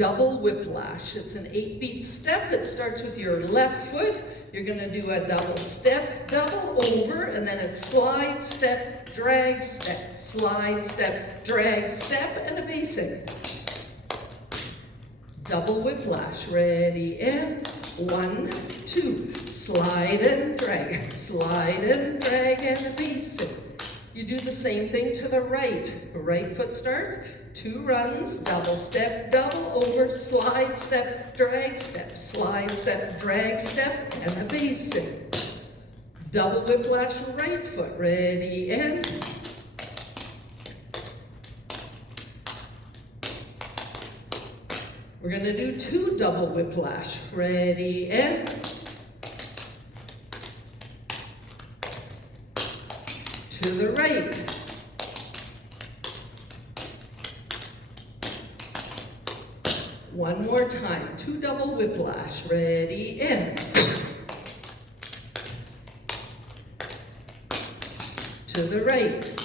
double whiplash. It's an 8-beat step. It starts with your left foot. You're going to do a double step, double over, and then it's slide, step, drag, step, slide, step, drag, step, and a basic. Double whiplash. Ready, and 1, 2. Slide and drag, and a basic. You do the same thing to the right. Right foot starts, 2 runs, double step, double over, slide, step, drag, step, slide, step, drag, step, and the basic. Double whiplash, right foot. Ready, and we're going to do 2 double whiplash. Ready, and to the right. One more time, 2 double whiplash. Ready, and to the right.